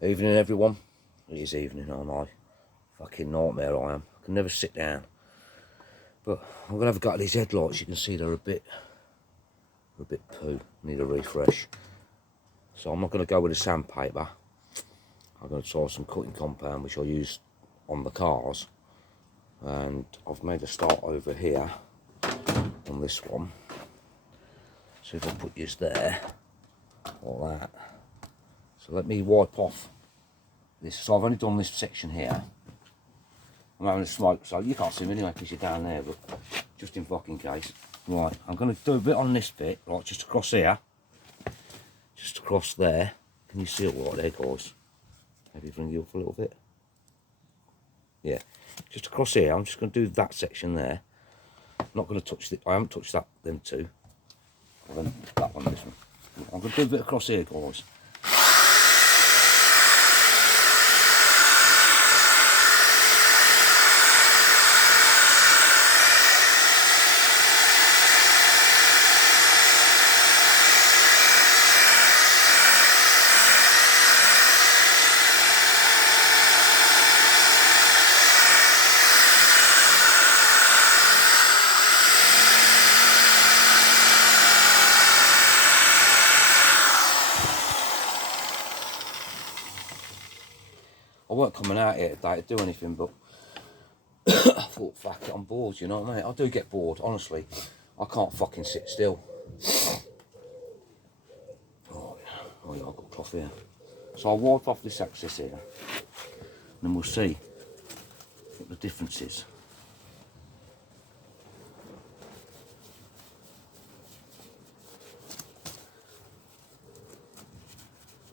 Evening, everyone. It is evening, aren't I? Fucking nightmare I am. I can never sit down. But I'm gonna have a go at these headlights. You can see they're a bit poo. Need a refresh. So I'm not gonna go with the sandpaper. I'm gonna try some cutting compound, which I use on the cars. And I've made a start over here on this one. So if I put yours there, like that. So let me wipe off this. So I've only done this section here. I'm having a smoke, so you can't see me anyway because you're down there, but just in fucking case. Right, I'm going to do a bit on this bit, right, just across here. Just across there. Can you see it right there, guys? Maybe bring you up a little bit. Yeah, just across here. I'm just going to do that section there. I'm not going to touch I haven't touched them two. That one, this one. I'm going to do a bit across here, guys. I weren't coming out here today to do anything, but I thought, fuck it, I'm bored, you know what I mean? I do get bored, honestly. I can't fucking sit still. Oh yeah, I've got cloth here. So I'll wipe off this axis here, and then we'll see what the difference is.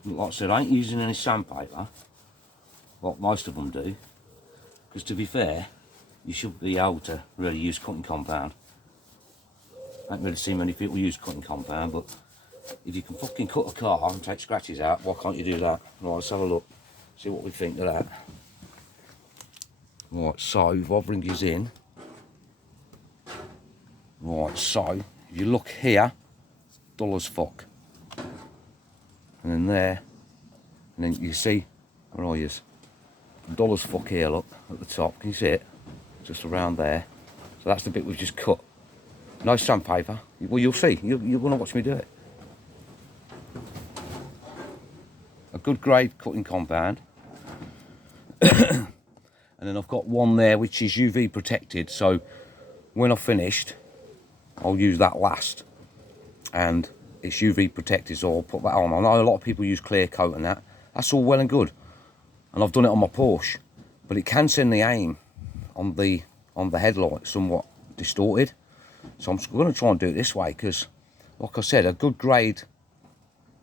Like I said, I ain't using any sandpaper, like most of them do, because to be fair, you should be able to really use cutting compound. I haven't really seen many people use cutting compound, but if you can fucking cut a car and take scratches out, why can't you do that? Right, let's have a look, see what we think of that. Right, so if I bring yours in, right, so if you look here, dull as fuck, and then there, and then you see, where are you? Dull as fuck here, look, at the top, can you see it? Just around there. So that's the bit we've just cut. No sandpaper. Well, you'll see, you're going to watch me do it. A good grade cutting compound. And then I've got one there which is UV protected, so when I've finished, I'll use that last. And it's UV protected, so I'll put that on. I know a lot of people use clear coat and that. That's all well and good. And I've done it on my Porsche, but it can send the aim on the headlight somewhat distorted. So I'm going to try and do it this way because, like I said, a good grade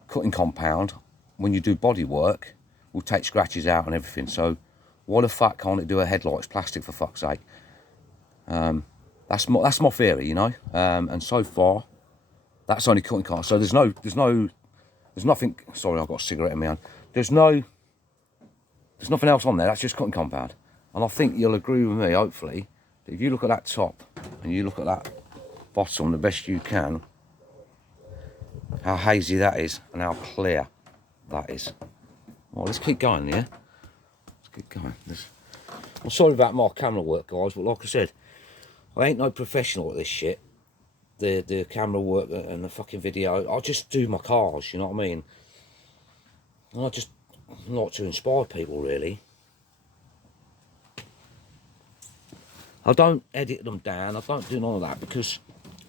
cutting compound, when you do body work, will take scratches out and everything. So why the fuck can't it do a headlight? It's plastic, for fuck's sake. That's my theory, you know. And so far, that's only cutting compound. So there's nothing. Sorry, I've got a cigarette in my hand. There's nothing else on there. That's just cutting compound. And I think you'll agree with me, hopefully, that if you look at that top and you look at that bottom the best you can, how hazy that is and how clear that is. Well, let's keep going, yeah? Let's keep going. I'm sorry about my camera work, guys, but like I said, I ain't no professional at this shit. The camera work and the fucking video, I just do my cars, you know what I mean? And I just like to inspire people, really. I don't edit them down, I don't do none of that, because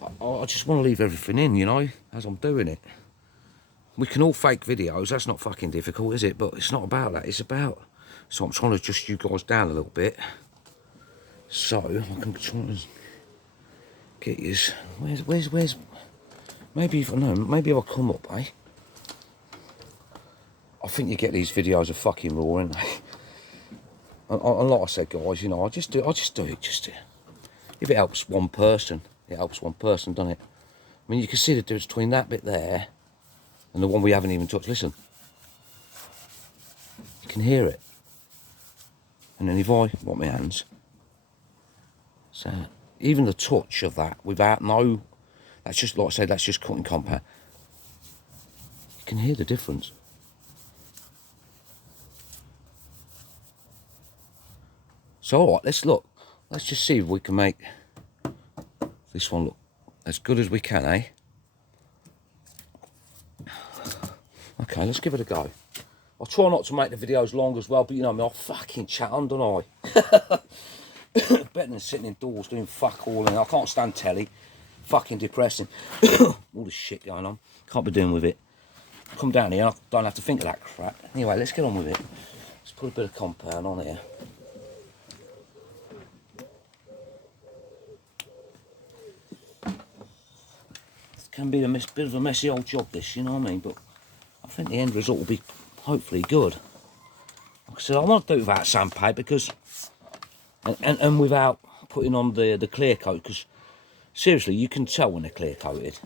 I just want to leave everything in, you know, as I'm doing it. We can all fake videos, that's not fucking difficult, is it? But it's not about that, it's about... So I'm trying to adjust you guys down a little bit. So I can try and get you... Where's... Maybe if I'll come up, eh? I think you get these videos of fucking raw, ain't they? And like I said, guys, you know, I just do it just to, if it helps one person, it helps one person, doesn't it? I mean, you can see the difference between that bit there and the one we haven't even touched. Listen, you can hear it. And then if I want my hands, so even the touch of that without that's just, like I said, that's just cutting compound. You can hear the difference. So all right, let's look. Let's just see if we can make this one look as good as we can, eh? Okay, let's give it a go. I'll try not to make the videos long as well, but you know me, I'll fucking chat on, don't I? Better than sitting indoors doing fuck all, and I can't stand telly. Fucking depressing. All this shit going on. Can't be doing with it. Come down here, I don't have to think of that crap. Anyway, let's get on with it. Let's put a bit of compound on here. It can be a bit of a messy old job, this, you know what I mean? But I think the end result will be hopefully good. Like I said, I want to do it without sandpaper because, and without putting on the clear coat, because seriously, you can tell when they're clear coated.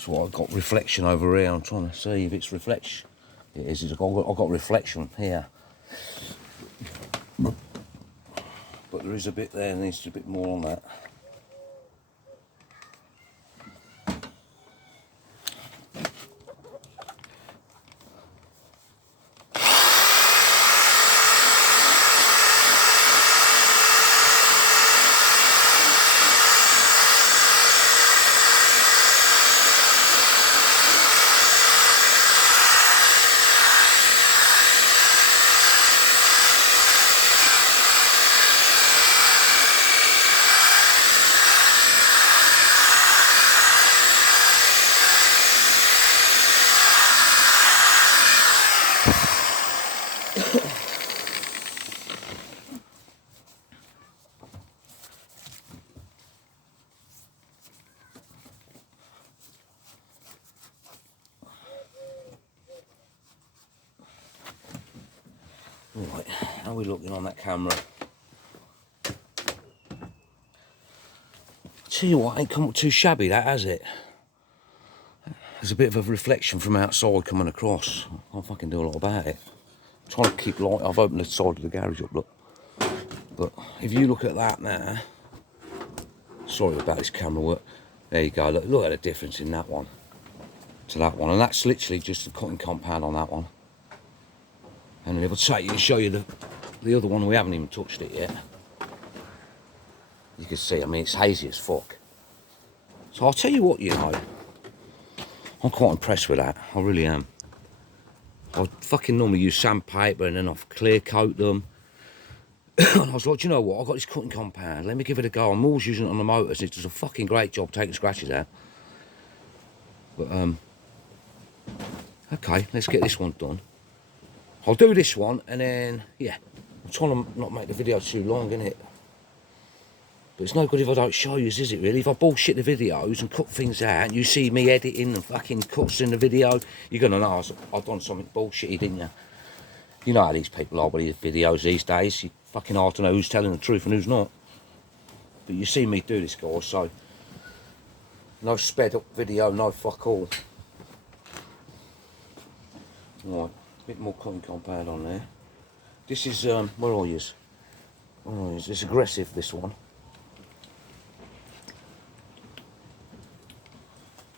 So I've got reflection over here. I'm trying to see if it's reflection. It is. I've got reflection here. But there is a bit there, needs a bit more on that. Right, how are we looking on that camera? Tell you what, ain't come up too shabby, that, has it? There's a bit of a reflection from outside coming across. I can't fucking do a lot about it. I'm trying to keep light. I've opened the side of the garage up, look. But if you look at that now, sorry about this camera work. There you go, look at the difference in that one to that one. And that's literally just the cutting compound on that one. And then if I take you to show you the other one, we haven't even touched it yet. You can see, I mean, it's hazy as fuck. So I'll tell you what, you know, I'm quite impressed with that. I really am. I fucking normally use sandpaper and then I clear coat them. And I was like, you know what, I've got this cutting compound, let me give it a go. I'm always using it on the motors, it does a fucking great job taking scratches out. But, okay, let's get this one done. I'll do this one, and then, yeah, I'm trying to not make the video too long, innit? But it's no good if I don't show you, is it really? If I bullshit the videos and cut things out, and you see me editing and fucking cuts in the video, you're gonna know I've done something bullshitty, didn't you? You know how these people are with these videos these days. You fucking hard to know who's telling the truth and who's not. But you see me do this, guys, so no sped up video, no fuck all. Right, a bit more cotton compound on there. This is, where are you? Oh, it's aggressive, this one.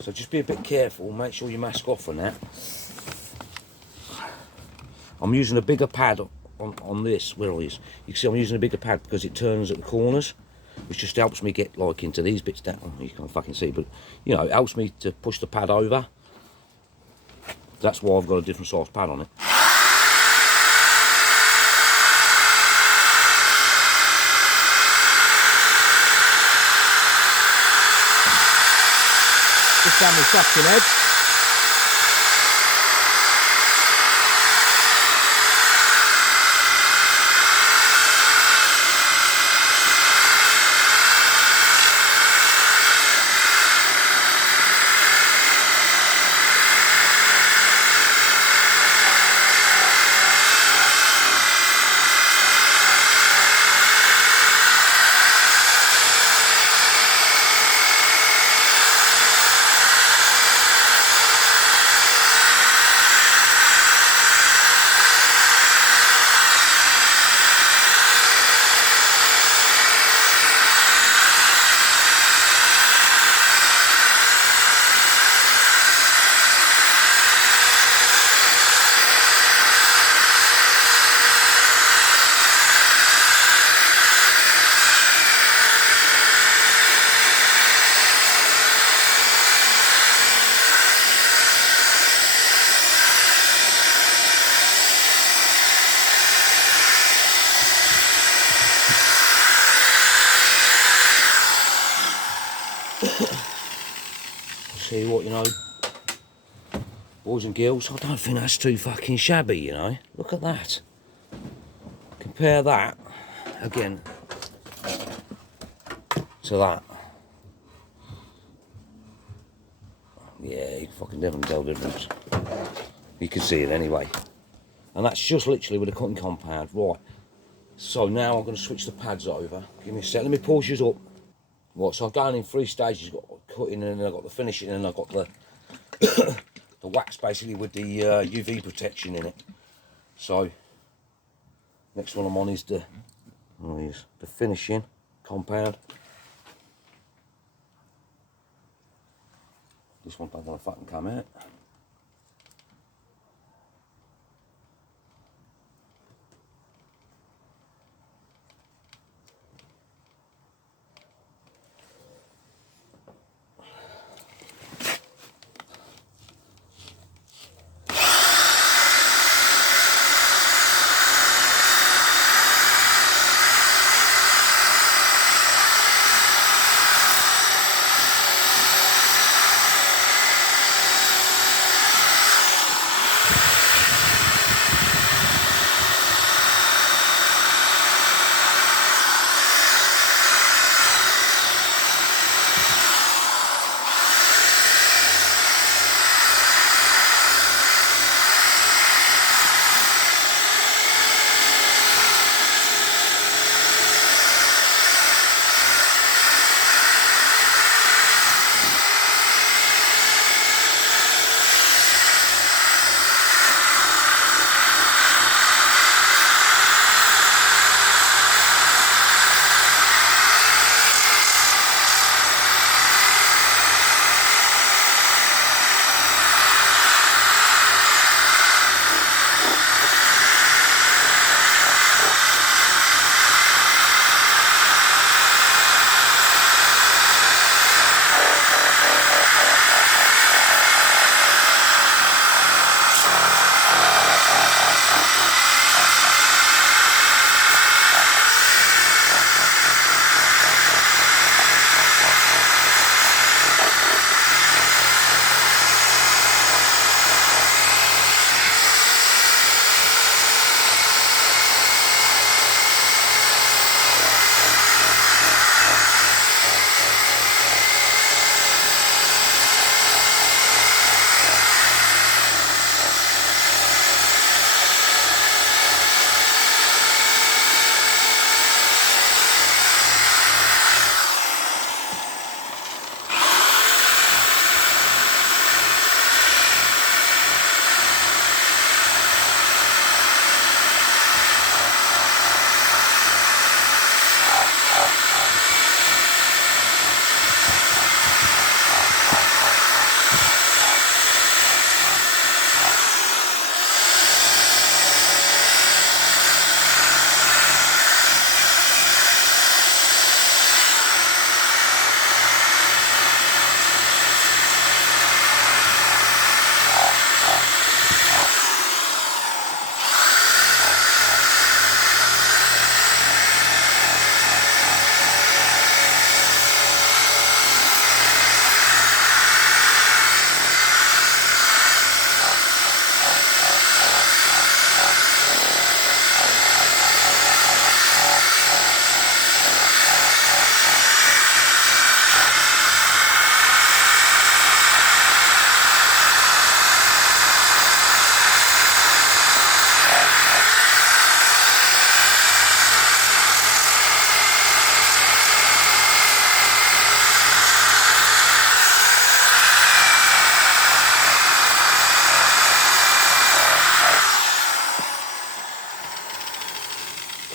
So just be a bit careful, make sure you mask off on that. I'm using a bigger pad on this, where are you? You can see I'm using a bigger pad because it turns at the corners, which just helps me get like into these bits down. Oh, you can't fucking see, but you know, it helps me to push the pad over. That's why I've got a different size pad on it. Just down my fucking head. See what, you know, boys and girls, I don't think that's too fucking shabby, you know. Look at that. Compare that, again, to that. Yeah, you can fucking definitely tell the difference. You can see it anyway. And that's just literally with a cutting compound. Right, so now I'm going to switch the pads over. Give me a sec, let me pause you up. Right, so I've gone in 3 stages. I've got cutting, and then I've got the finishing, and then I've got the the wax basically with the UV protection in it. So next one I'm on is the finishing compound. This one don't want to fucking come out.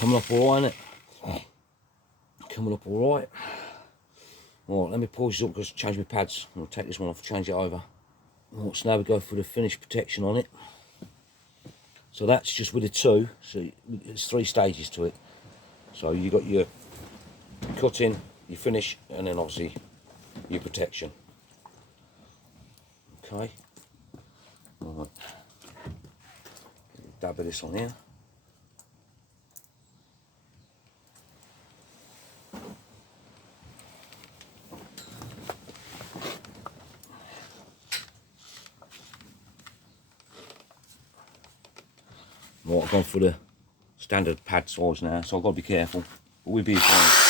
coming up all right, isn't it? Coming up all right. Right, let me pause this up because change my pads. I'll take this one off, change it over. Right, so now we go for the finish protection on it. So that's just with the two, so there's 3 stages to it. So you got your cutting, your finish, and then obviously your protection. Okay. Right. Dab of this on here. Right, I've gone for the standard pad size now, so I've got to be careful, but we'll be fine.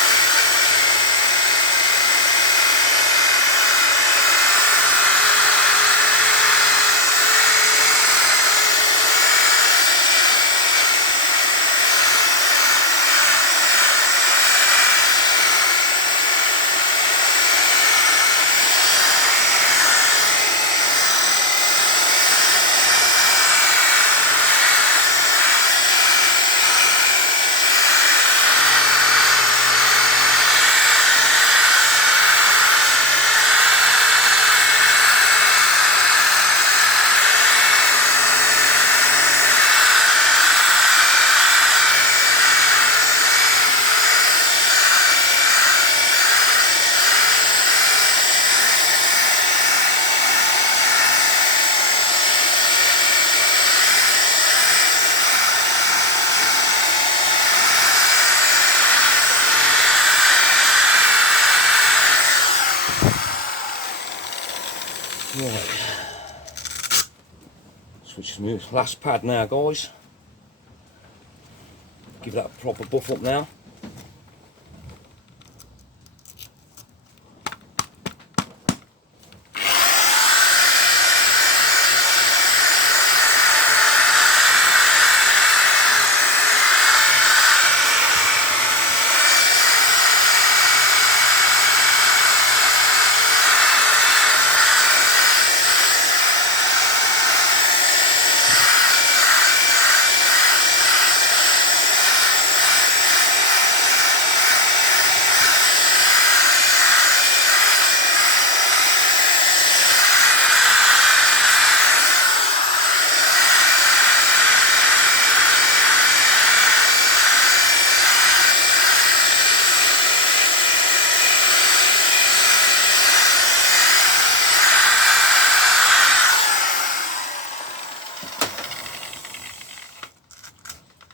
Right, switch to my last pad now, guys. Give that a proper buff up now.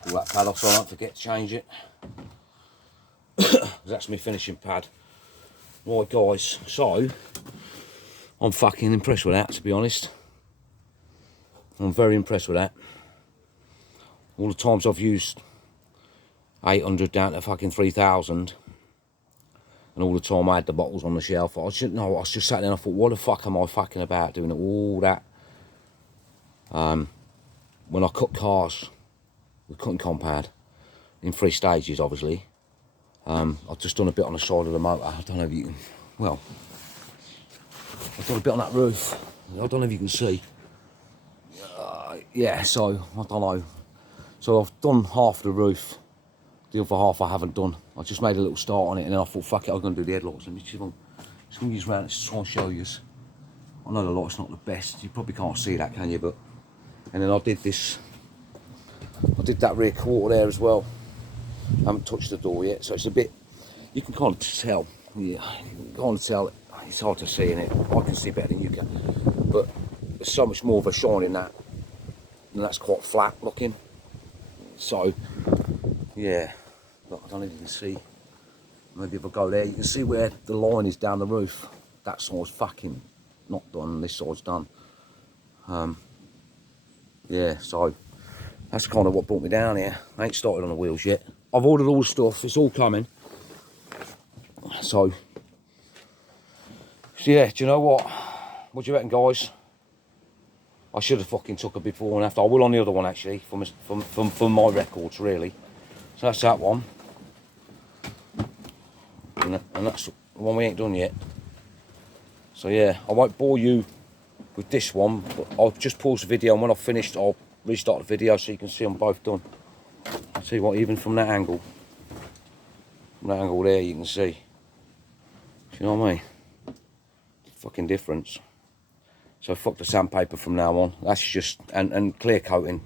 Pull that pad off so I don't forget to change it. That's my finishing pad. Right guys, so I'm fucking impressed with that, to be honest. I'm very impressed with that. All the times I've used 800 down to fucking 3,000, and all the time I had the bottles on the shelf, I was just sat there and I thought, what the fuck am I fucking about doing all that? When I cut cars with cutting compound in 3 stages, obviously. I've just done a bit on the side of the motor. I don't know if you can, well, I've done a bit on that roof. I don't know if you can see. Yeah, so I don't know. So I've done half the roof. The other half I haven't done. I just made a little start on it, and then I thought, fuck it, I'm going to do the headlights. Let me just going to use around to try and show you. I know the light's not the best. You probably can't see that, can you? But and then I did this. I did that rear quarter there as well. I haven't touched the door yet, so it's a bit. You can kind of tell. Yeah, you can kind of tell. It's hard to see in it. I can see better than you can. But there's so much more of a shine in that, and that's quite flat looking. So yeah, but I don't know if you can see. Maybe if I go there, you can see where the line is down the roof. That side's fucking not done. This side's done. Yeah, so that's kind of what brought me down here. I ain't started on the wheels yet. I've ordered all the stuff. It's all coming. So yeah, do you know what? What do you reckon, guys? I should have fucking took a before and after. I will on the other one, actually, for my records, really. So that's that one. And that's the one we ain't done yet. So yeah, I won't bore you with this one, but I'll just pause the video, and when I've finished, I'll restart the video so you can see them both done. See what, even from that angle there, you can see. Do you know what I mean? Fucking difference. So fuck the sandpaper from now on. That's just, and clear coating.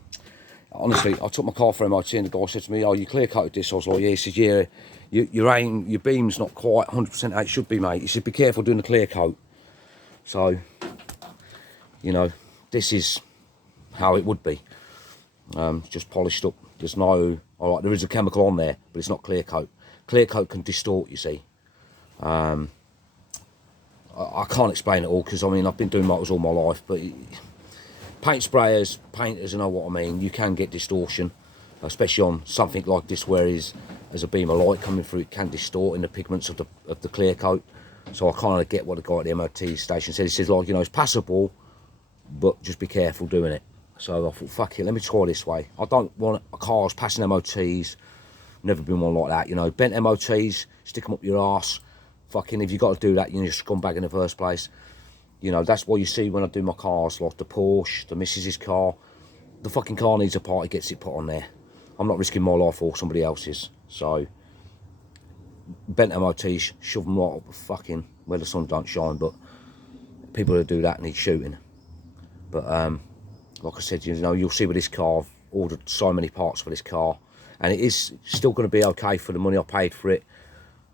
Honestly, I took my car for MOT and the guy said to me, oh, you clear coated this? I was like, yeah. He says, yeah, your beam's not quite 100% how it should be, mate. He said, be careful doing the clear coat. So, you know, this is how it would be. Just polished up. There's no, all right, there is a chemical on there, but it's not clear coat. Clear coat can distort, you see. I can't explain it all because, I mean, I've been doing motors all my life, but paint sprayers, painters, you know what I mean, you can get distortion, especially on something like this where there's a beam of light coming through, it can distort in the pigments of the clear coat. So I kind of get what the guy at the MOT station said. He says, like, you know, it's passable, but just be careful doing it. So I thought, fuck it, let me try this way. I don't want cars passing MOTs, never been one like that, you know. Bent MOTs, stick them up your arse. Fucking, if you got to do that, you're a scumbag in the first place. You know, that's what you see when I do my cars, like the Porsche, the missus's car. The fucking car needs a part, it gets it put on there. I'm not risking my life or somebody else's. So, bent MOTs, shove them right up fucking where the sun don't shine. But people who do that need shooting. But, like I said, you know, you'll see with this car, I've ordered so many parts for this car. And it is still going to be okay for the money I paid for it.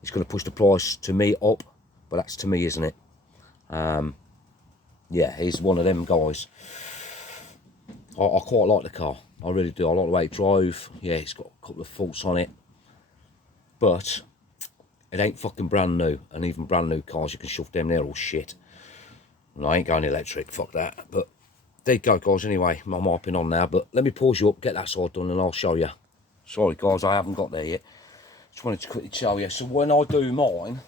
It's going to push the price to me up, but that's to me, isn't it? Yeah, he's one of them guys. I quite like the car. I really do. I like the way it drove. Yeah, it's got a couple of faults on it. But it ain't fucking brand new. And even brand new cars, you can shove them, they're all shit. And I ain't going electric, fuck that. But there you go, guys. Anyway, I'm harping on now. But let me pause you up, get that side done, and I'll show you. Sorry, guys, I haven't got there yet. Just wanted to quickly show you. So when I do mine,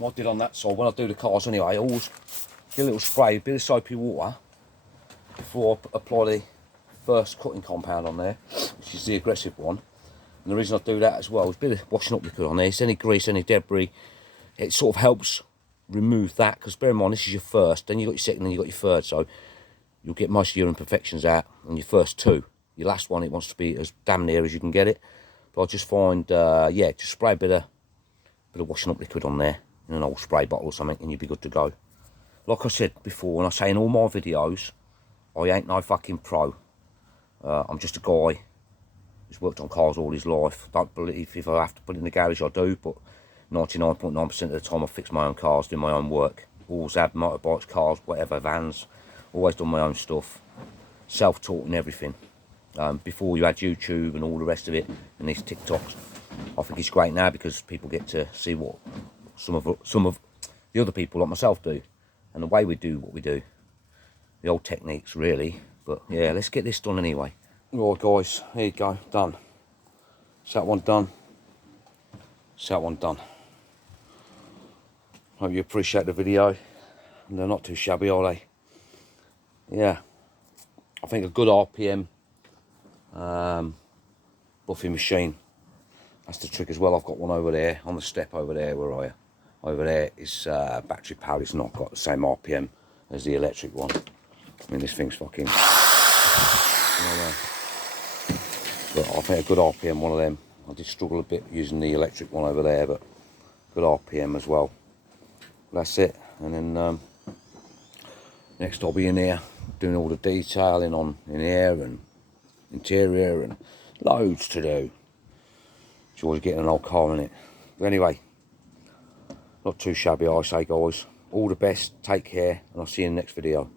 what I did on that side, when I do the cars anyway, I always get a little spray, a bit of soapy water before I apply the first cutting compound on there, which is the aggressive one. And the reason I do that as well is a bit of washing up liquid on there. It's any grease, any debris, it sort of helps remove that, because bear in mind, this is your first, then you got your second, then you got your third, so you'll get most of your imperfections out on your first two. Your last one, it wants to be as damn near as you can get it. But I just find, yeah, just spray a bit of washing up liquid on there in an old spray bottle or something, and you'll be good to go. Like I said before, and I say in all my videos, I ain't no fucking pro. I'm just a guy who's worked on cars all his life. Don't believe if I have to put it in the garage, I do, but 99.9% of the time I fix my own cars, do my own work. Always had motorbikes, cars, whatever, vans. Always done my own stuff. Self-taught and everything. Before you had YouTube and all the rest of it, and these TikToks. I think it's great now because people get to see what some of the other people like myself do, and the way we do what we do. The old techniques, really. But yeah, let's get this done anyway. Right, guys, here you go, done. Is that one done? Is that one done? Hope you appreciate the video. And they're not too shabby, are they? Yeah, I think a good RPM buffing machine, that's the trick as well. I've got one over there on the step over there where over there is battery powered. It's not got the same RPM as the electric one. I mean, this thing's fucking, you know, but I think a good RPM one of them. I did struggle a bit using the electric one over there, but good RPM as well. That's it. And then next I'll be in here doing all the detailing on in here and interior and loads to do. It's always getting an old car in it. But anyway, not too shabby, I say, guys. All the best, take care, and I'll see you in the next video.